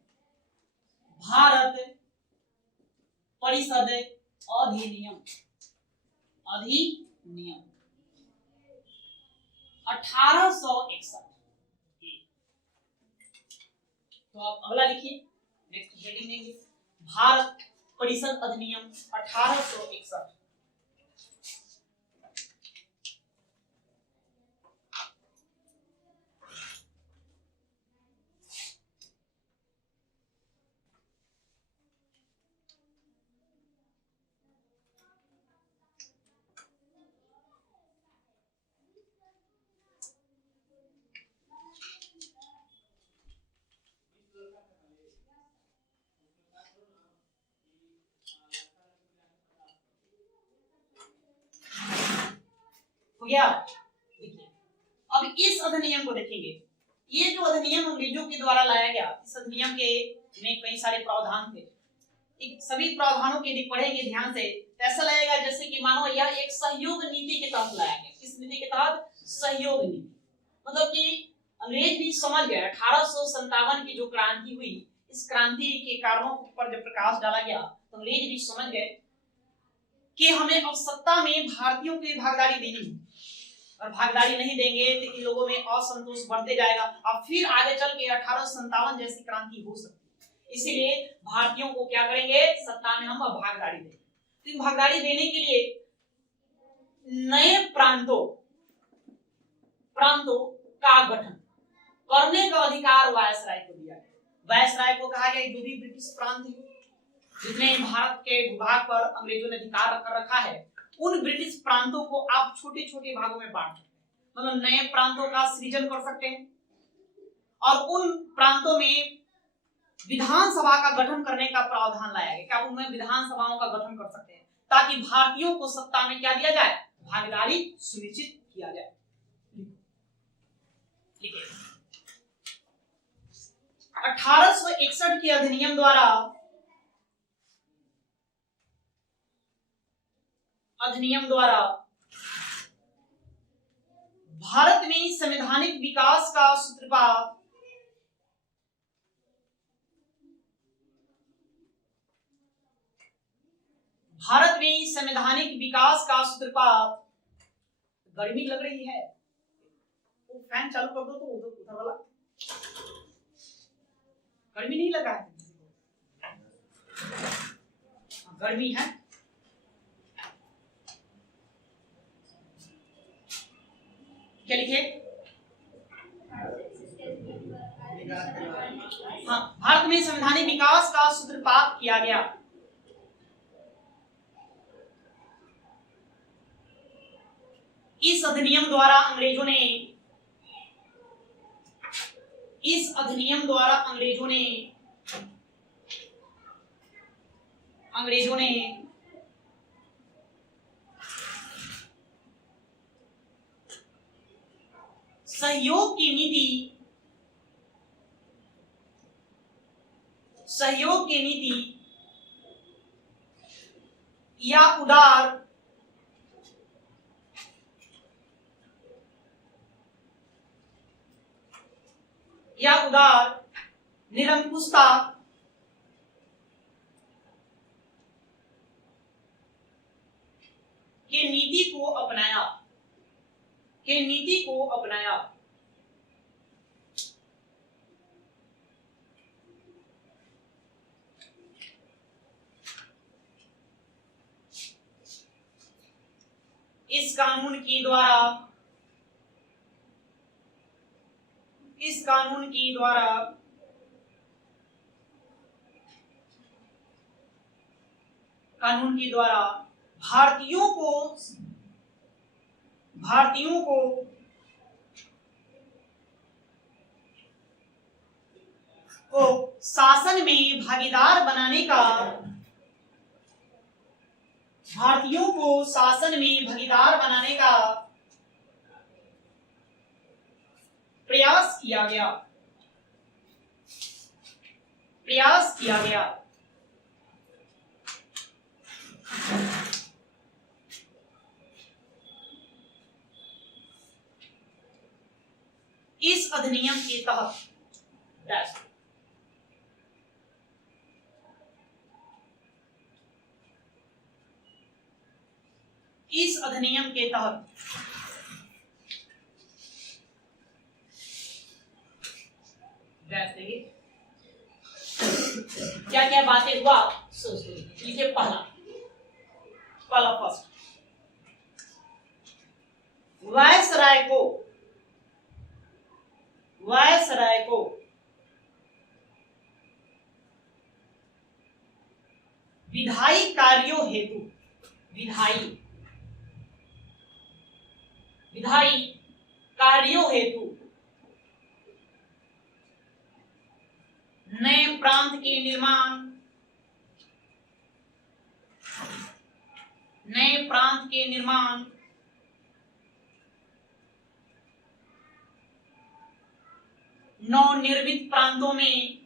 1861। तो आप अगला लिखिए, नेक्स्ट हेडिंग देंगे भारत परिषद अधिनियम 1861। गया। देखिए, अब इस अधिनियम को देखेंगे। ये जो अधिनियम अंग्रेजों के द्वारा लाया गया, इस अधिनियम के में कई सारे प्रावधान थे। सभी प्रावधानों के यदि पढ़ेंगे ध्यान से तो ऐसा लगेगा जैसे कि मानो यह एक सहयोग नीति के तहत लाया गया। किस नीति के तहत? सहयोग नीति। मतलब कि अंग्रेज भी समझ गए 1857 की जो क्रांति हुई, इस क्रांति के कारणों पर जब प्रकाश डाला गया तो अंग्रेज भी समझ गए कि हमें अब सत्ता में भारतीयों की भागीदारी देनी है, और भागीदारी नहीं देंगे तो इन लोगों में असंतोष बढ़ते जाएगा और फिर आगे चल के 1857 जैसी क्रांति हो सकती है। इसीलिए भारतीयों को क्या करेंगे? सत्ता में हम अब भागीदारी देंगे। तो भागीदारी देने के लिए नए प्रांतों का गठन करने का अधिकार वायसराय को दिया गया। वायसराय को कहा गया जो भी ब्रिटिश प्रांत है, जितने भारत के भूभाग पर अंग्रेजों ने अधिकार कर रखा है, उन ब्रिटिश प्रांतों को आप छोटे छोटे भागों में बांट सकते हैं, मतलब नए प्रांतों का सृजन कर सकते हैं और उन प्रांतों में विधानसभा का गठन करने का प्रावधान लाया गया। क्या उनमें विधानसभाओं का गठन कर सकते हैं ताकि भारतीयों को सत्ता में क्या दिया जाए? भागीदारी सुनिश्चित किया जाए। 1861 के अधिनियम द्वारा भारत में संवैधानिक विकास का सूत्रपात गर्मी लग रही है तो फैन चालू कर दो तो उधर वाला गर्मी नहीं लगा है, गर्मी है। क्या लिखे? हाँ, भारत में संवैधानिक विकास का सूत्रपात किया गया। इस अधिनियम द्वारा अंग्रेजों ने सहयोग की नीति या उदार निरंकुशता के नीति को अपनाया। इस कानून के द्वारा भारतीयों को शासन में भागीदार बनाने का प्रयास किया गया। इस अधिनियम के तहत क्या क्या बातें हुआ सोच लीजिए। पहला फर्स्ट, वायसराय को विधायी कार्यों हेतु नए प्रांत के निर्माण नवनिर्मित प्रांतों में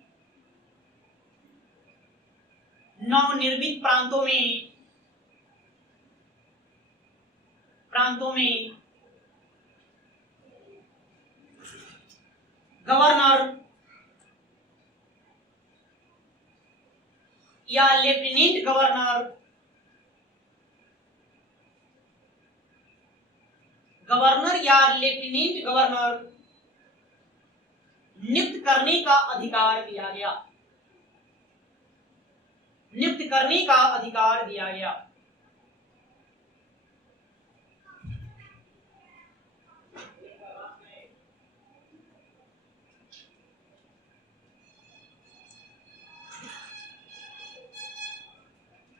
नवनिर्मित प्रांतों में गवर्नर या लेफ्टिनेंट गवर्नर नियुक्त करने का अधिकार दिया गया।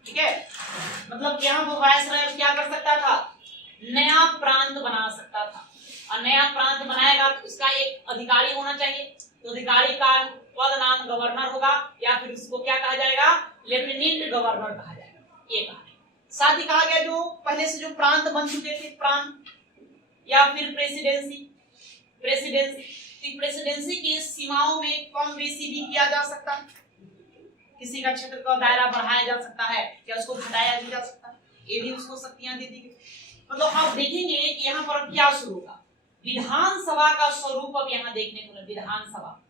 ठीक है, मतलब यहाँ वो वायसराय क्या कर सकता था, नया प्रांत बना सकता था, और नया प्रांत बनाएगा तो उसका एक अधिकारी होना चाहिए, तो अधिकारी का पद नाम गवर्नर होगा, या फिर उसको क्या कहा जाएगा, लेफ्टिनेंट गवर्नर कहा जाएगा। ये कहा साथ ही कहा गया जो पहले से जो प्रांत बन चुके थे, प्रांत या फिर प्रेसिडेंसी की सीमाओं में कम बेसी भी किया जा सकता है, किसी का क्षेत्र का दायरा बढ़ाया जा सकता है या उसको घटाया भी जा सकता है, ये भी उसको शक्तियां दे दी गई। मतलब आप देखेंगे कि यहाँ पर क्या शुरू होगा, विधानसभा का स्वरूप अब यहाँ देखने को मिला। विधानसभा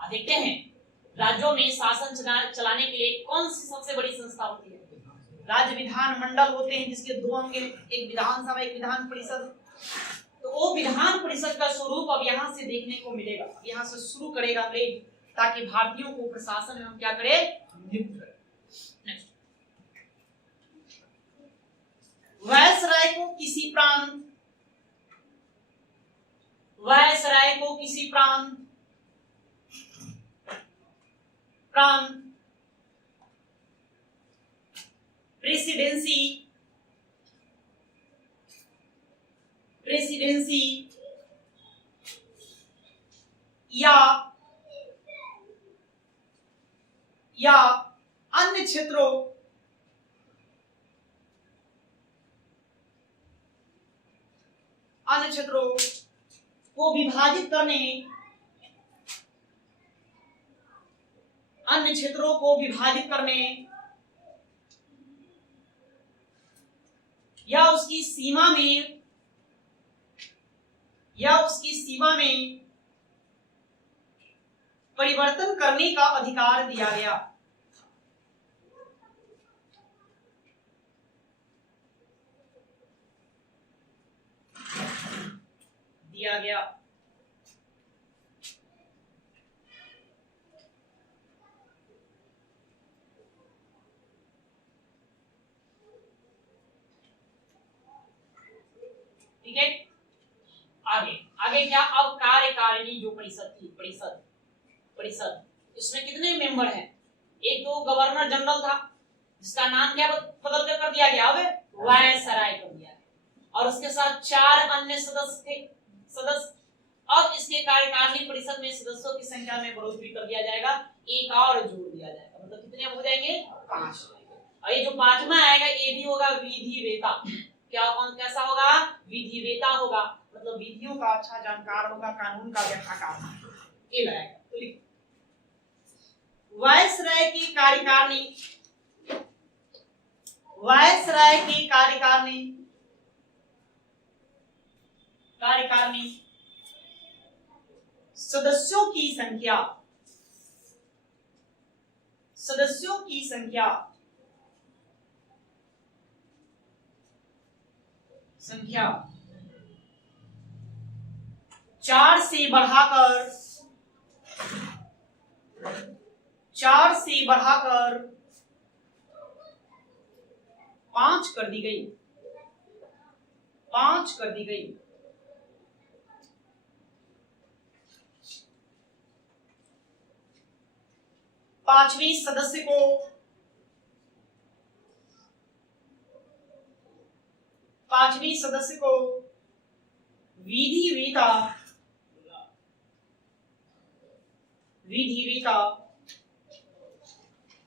आप देखते हैं राज्यों में शासन चलाने के लिए कौन सी सबसे बड़ी संस्था होती है, राज्य विधान मंडल होते हैं जिसके दो अंग, एक विधानसभा एक विधान परिषद। तो वो विधान परिषद का स्वरूप अब यहाँ से देखने को मिलेगा, यहाँ से शुरू करेगा अंग्रेज, ताकि भारतीयों को प्रशासन में क्या करे, नियुक्त करे। वायसराय को किसी प्रांत प्रेसिडेंसी या अन्य क्षेत्रों को विभाजित करने या उसकी सीमा में परिवर्तन करने का अधिकार दिया गया। ठीक है, आगे क्या, अब कार्यकारिणी जो परिषद थी, परिषद इसमें कितने मेंबर हैं, एक तो गवर्नर जनरल था जिसका नाम क्या बदल कर दिया गया, अब वायसराय कर दिया गया, और उसके साथ 4 अन्य सदस्य थे। अब इसके कार्यकारिणी परिषद में सदस्यों की संख्या में बढ़ोतरी कर दिया जाएगा, एक और जोड़ दिया जाएगा, मतलब कितने हो जाएंगे, 5। और ये जो 5वां आएगा ये भी होगा विधिवेता। कैसा होगा, विधिवेता होगा, मतलब विधियों का अच्छा जानकार होगा, कानून का व्याख्याकार ये लगाएगा। तो लिखो, वायसराय की कार्यकारिणी सदस्यों की संख्या 4 से बढ़ाकर 5 कर दी गई। 5वें सदस्य को विधिवेता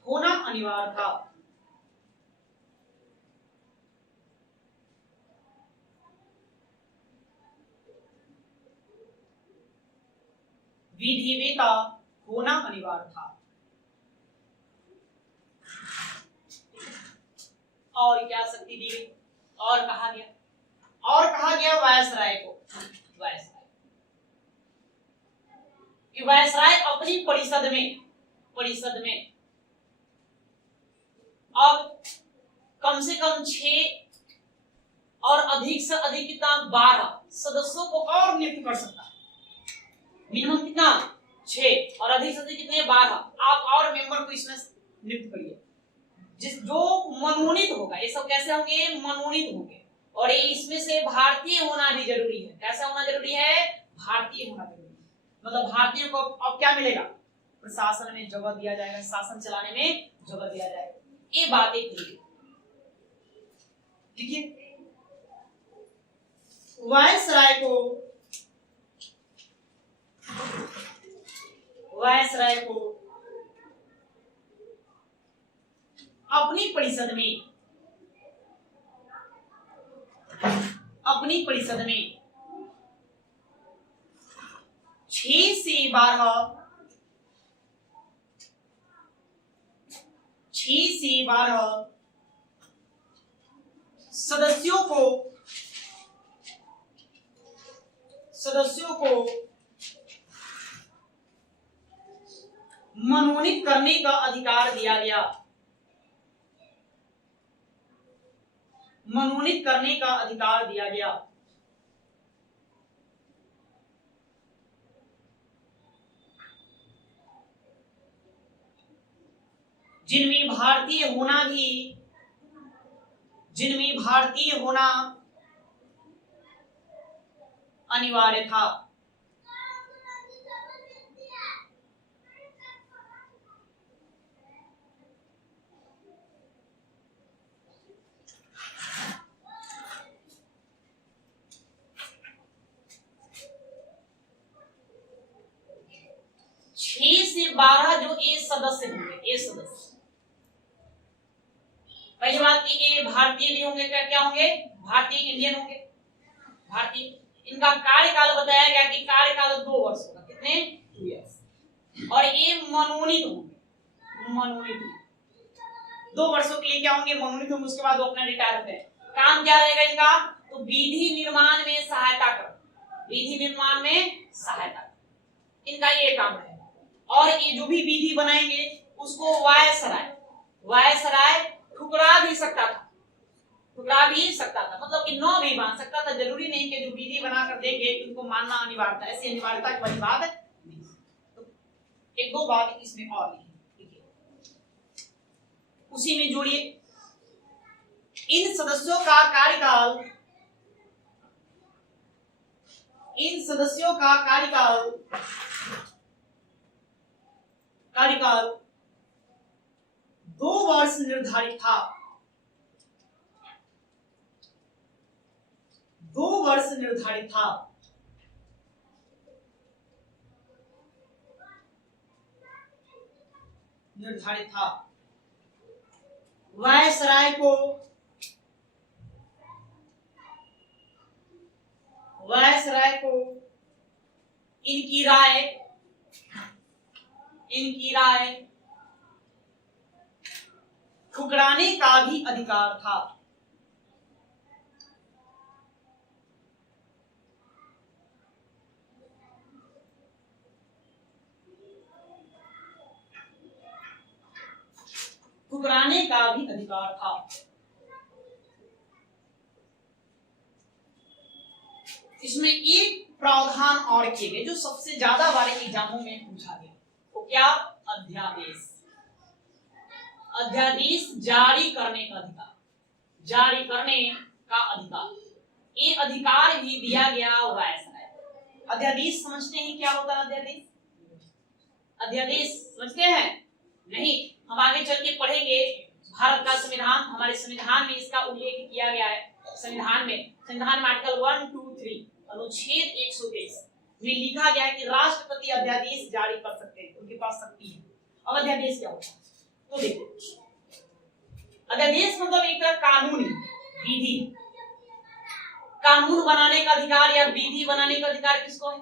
होना अनिवार्य था। विधिवेता होना अनिवार्य था। और क्या शक्ति दी गई, और कहा गया वायसराय को, वायसराय अपनी परिषद में अब कम से कम 6 और अधिक से अधिक कितना 12 सदस्यों को और नियुक्त कर सकता है। मिनिमम कितना 6 और अधिक से अधिक कितने 12। आप और मेंबर को इसमें नियुक्त करिए जो मनोनीत होगा। ये सब कैसे होंगे, मनोनीत होंगे। और ये इसमें से भारतीय होना भी जरूरी है। कैसा होना जरूरी है, भारतीय होना जरूरी है। मतलब भारतीयों को अब क्या मिलेगा, प्रशासन में जगह दिया जाएगा, शासन चलाने में जगह दिया जाएगा। ये बात एक देखिए, वायसराय को अपनी परिषद में 6 से 12 सदस्यों को मनोनीत करने का अधिकार दिया गया। जिनमें भारतीय होना अनिवार्य था। से 12 जो ये सदस्य होंगे, पहली बात कि ये भारतीय भी होंगे, क्या होंगे, भारतीय इंडियन होंगे। भारतीय, इनका कार्यकाल बताया गया कि कार्यकाल 2 वर्ष होगा। कितने, 2 इयर्स। और ये मनोनीत होंगे 2 वर्षों के लिए क्या होंगे, मनोनीत होंगे। उसके बाद वो अपना रिटायर होते हैं। काम क्या रहेगा इनका, तो विधि निर्माण में सहायता कर, इनका ये काम है। और ये जो भी विधि बनाएंगे उसको वायसराय ठुकरा भी सकता था, मतलब कि न भी मान सकता था। जरूरी नहीं कि जो विधि बनाकर देंगे उनको मानना अनिवार्य था, ऐसी अनिवार्यता की बड़ी बात नहीं। तो 1-2 बात इसमें और लिखिए, उसी में जोड़िए। इन सदस्यों का कार्यकाल 2 वर्ष निर्धारित था। 2 वर्ष निर्धारित था। वायसराय को इनकी राय ठुकराने का भी अधिकार था। इसमें एक प्रावधान और किए गए जो सबसे ज्यादा बार एग्जामों में पूछा गया, वो क्या, अध्यादेश जारी करने का अधिकार। ये अधिकार भी दिया गया वायसराय। अध्यादेश समझते हैं क्या होता है, अध्यादेश समझते हैं? नहीं, हम आगे चल के पढ़ेंगे। भारत का संविधान, हमारे संविधान में इसका उल्लेख किया गया है। संविधान में आर्टिकल 1, 2, 3 अनुच्छेद 123 में लिखा गया है कि राष्ट्रपति अध्यादेश जारी कर सकते हैं, उनके पास शक्ति है। अब अध्यादेश क्या होता है तो देखो, अध्यादेश मतलब एक तरह कानून, विधि, कानून बनाने का अधिकार या विधि बनाने का अधिकार किसको है,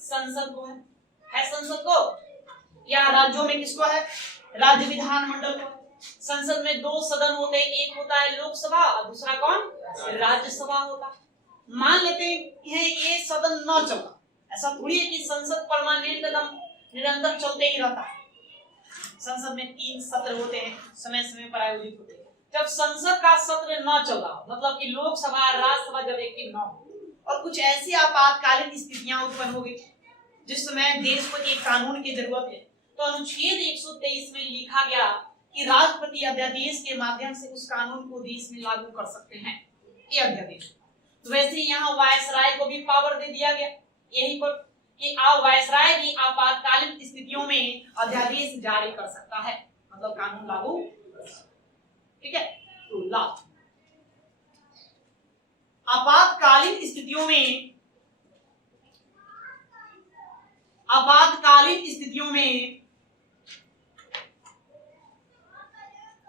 संसद को है संसद को, या राज्यों में किसको है, राज्य विधानमंडल को। संसद में दो सदन होते हैं, एक होता है लोकसभा और दूसरा कौन, राज्यसभा होता। मान लेते हैं ये सदन न चला, ऐसा थोड़ी है कि संसद परमानेंट एकदम निरंतर चलते ही रहता है। संसद में 3 सत्र होते हैं, समय समय पर आयोजित होते हैं। जब संसद का सत्र न चल रहा हो, मतलब कि लोकसभा राज्यसभा जब एक्टिव न हो और कुछ ऐसी आपातकालीन स्थितियां उत्पन्न हो गई जिस समय देश को एक कानून की जरूरत है, तो अनुच्छेद 123 में लिखा गया कि राष्ट्रपति अध्यादेश के माध्यम से उस कानून को देश में लागू कर सकते हैं, ये अध्यादेश। तो वैसे यहाँ वायसराय को भी पावर दे दिया गया यही पर कि वायसराय भी आपातकालीन स्थितियों में अध्यादेश जारी कर सकता है, मतलब कानून लागू, ठीक है। तो लास्ट, आपातकालीन स्थितियों में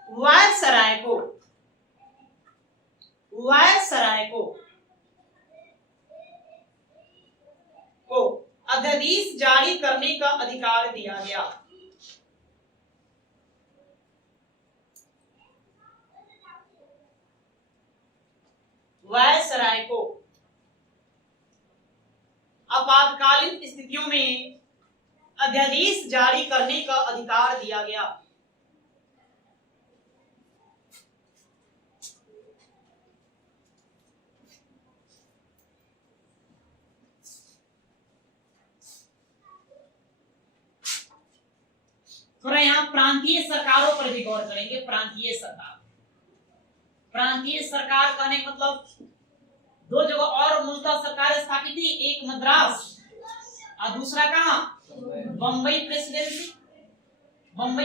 वायसराय को अध्यादेश जारी करने का अधिकार दिया गया। वायसराय को आपातकालीन स्थितियों में अध्यादेश जारी करने का अधिकार दिया गया। थोड़ा यहाँ प्रांतीय सरकारों पर भी गौर करेंगे। प्रांतीय सरकार कहने का मतलब दो जगह और मूलतः सरकार स्थापित थी, एक मद्रास और दूसरा कहाँ, बम्बई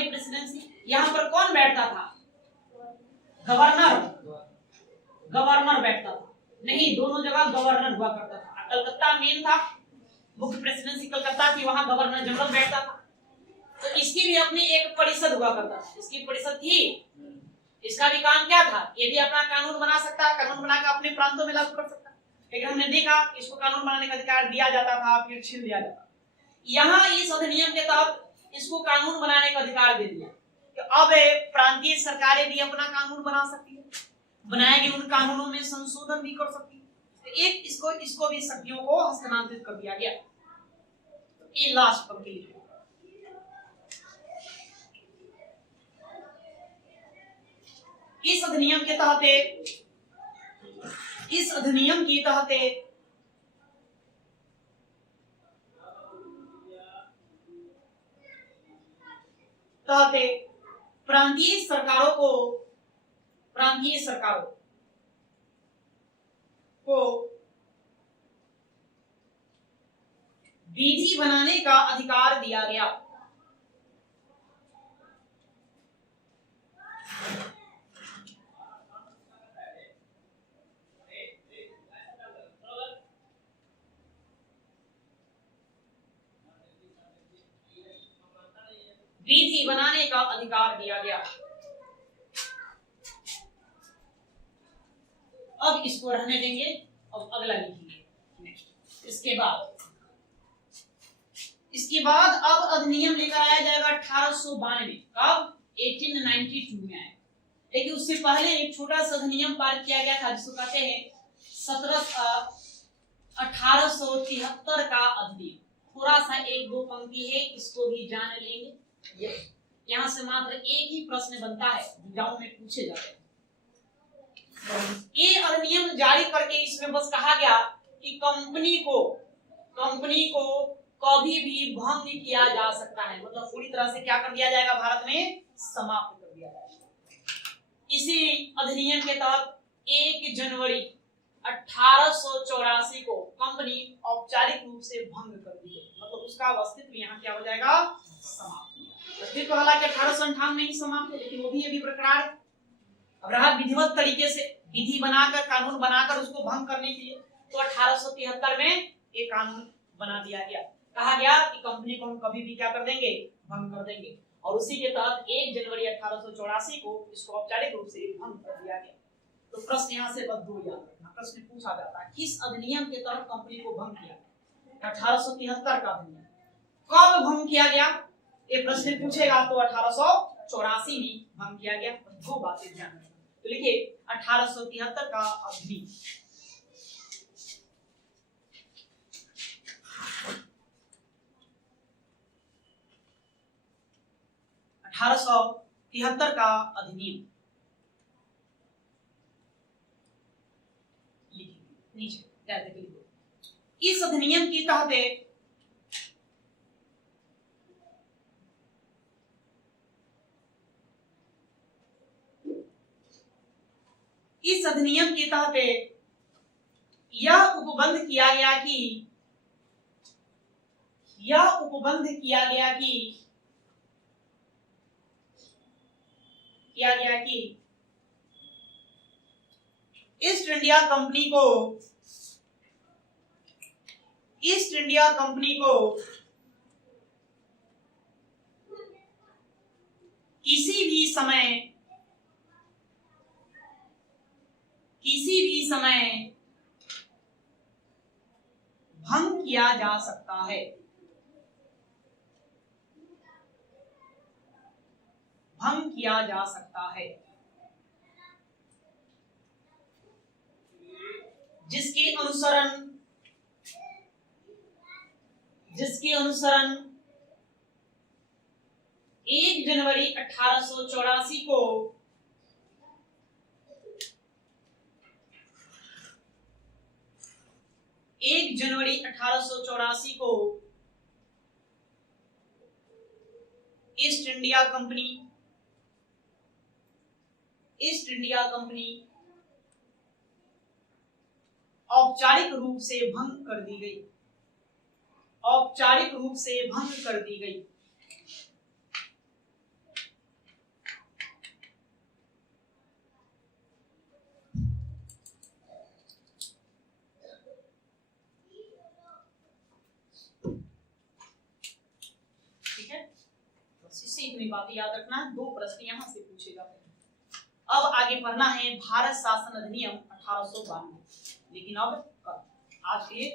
प्रेसिडेंसी। यहाँ पर कौन बैठता था, गवर्नर बैठता था, नहीं दोनों जगह गवर्नर हुआ करता था। कलकत्ता मेन था, मुख्य प्रेसिडेंसी कलकत्ता थी, वहां गवर्नर जनरल बैठता था। तो इसकी भी अपनी एक परिषद हुआ करता था, इसकी परिषद थी। इसका भी काम क्या था, ये भी अपना कानून बना सकता है, कानून बनाकर अपने प्रांतों में लागू कर सकता है। लेकिन हमने देखा इसको कानून बनाने का अधिकार दिया जाता था, फिर छीन लिया जाता। यहाँ इस अधिनियम के तहत इसको कानून बनाने का अधिकार दे दिया कि अब प्रांतीय सरकारें भी अपना कानून बना सकती है, बनाए गए उन कानूनों में संशोधन भी कर सकती है। तो एक इसको भी शक्तियों को हस्तांतरित कर दिया गया। तो ये लास्ट कंप्लीट। इस अधिनियम के तहत प्रांतीय सरकारों को विधि बनाने का अधिकार दिया गया। विधि बनाने का अधिकार दिया गया। अब इसको रहने देंगे, अब अगला लिखेंगे नेक्स्ट। इसके बाद अब अधिनियम लेकर आया जाएगा 1892। कब? 1892 में आया। लेकिन उससे पहले एक छोटा सा अधिनियम पारित किया गया था जिसको कहते हैं 1873 का अधिनियम। थोड़ा सा 1-2 पंक्ति है, इसको भी जान लेंगे। यहाँ से मात्र एक ही प्रश्न बनता है, एग्जाम में पूछे जाते हैं। ये अधिनियम जारी करके इसमें बस कहा गया कि कंपनी को कभी भी भंग किया जा सकता है, मतलब पूरी तरह से क्या कर दिया जाएगा, भारत में समाप्त कर दिया जाएगा। इसी अधिनियम के तहत 1 जनवरी 1884 को कंपनी औपचारिक रूप से भंग कर दी गई, मतलब उसका अस्तित्व यहाँ क्या हो जाएगा, समाप्त। अस्तित्व हालांकि 1858 में ही समाप्त है, लेकिन वो भी अभी बरकरार है। अब रहा विधिवत तरीके से विधि बनाकर, कानून बनाकर उसको भंग करने के लिए, तो 1873 में एक कानून बना दिया गया। कहा गया कि कंपनी को हम कभी भी क्या कर देंगे, भंग कर देंगे। और उसी के तहत 1 जनवरी 1884 को इसको औपचारिक रूप से भंग कर दिया गया। तो प्रश्न यहाँ से बस 2 याद रखना। प्रश्न पूछा जाता है किस अधिनियम के तहत कंपनी को भंग किया? 1873 का अधिनियम। कब भंग किया गया ये प्रश्न पूछेगा तो 1884 1884 में भंग किया गया। दो बातें ध्यान रखना, तो लिखिए 1873 का अधिनियम। का अधिनियम नीचे इस अधिनियम के तहत यह उपबंध किया गया कि ईस्ट इंडिया कंपनी को किसी भी समय भंग किया जा सकता है। जिसके अनुसरण 1 जनवरी 1884 को ईस्ट इंडिया कंपनी औपचारिक रूप से भंग कर दी गई। ठीक है, इससे इतनी बातें याद रखना है। 2 प्रश्न यहां से पूछेगा। अब आगे पढ़ना है भारत शासन अधिनियम 1892। लेकिन अब आज के लिए